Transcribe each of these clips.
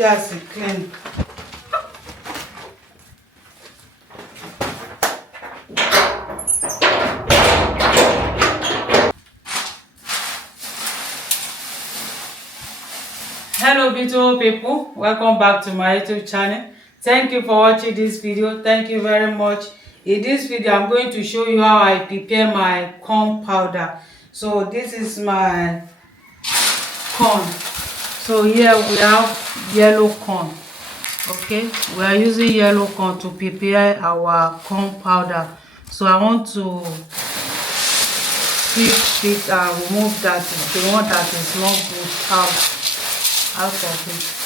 see as it clean. Hello beautiful people, welcome back to my YouTube channel. Thank you for watching this video. Thank you very much. In this video I'm going to show you how I prepare my corn powder. So this is my corn. So here we have yellow corn. Okay, we are using yellow corn to prepare our corn powder. So I want to sift it and remove that the one that is not good out of it.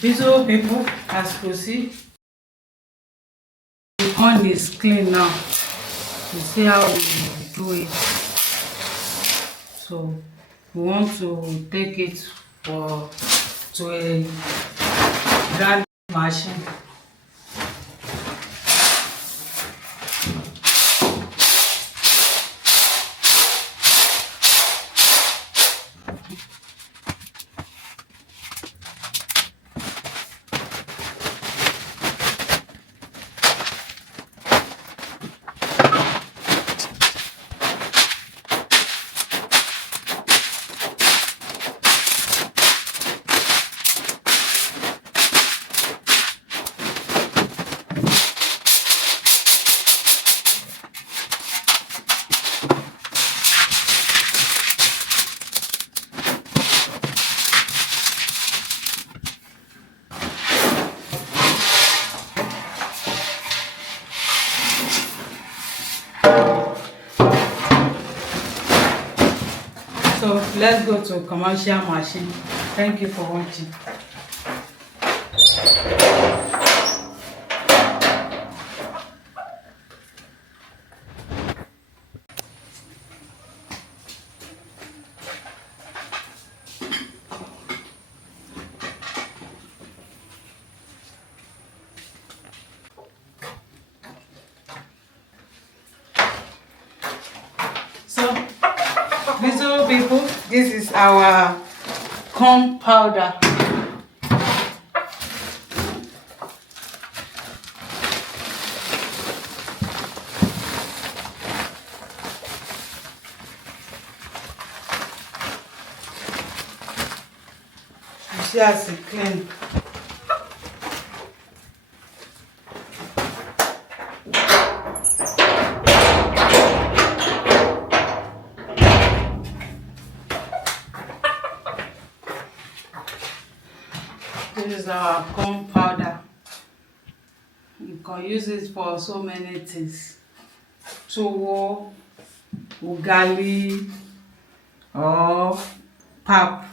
Beautiful people, as you see, the corn is clean now. You see how we do it. So we want to take it to a grind machine. So let's go to commercial machine. Thank you for watching. So, little people, this is our corn powder. You see as it clean. This is our corn powder. You can use it for so many things. Tuwo, ugali, or pap.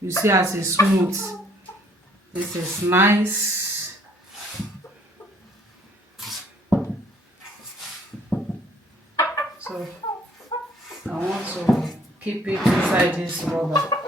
You see as it's smooth. This is nice. So I want to keep it inside this rubber.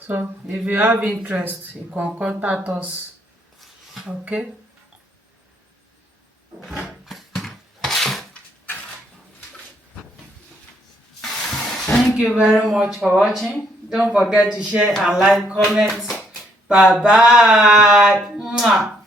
So if you have interest, you can contact us. Okay. Thank you very much for watching. Don't forget to share and like, comment. Bye bye. Mwah.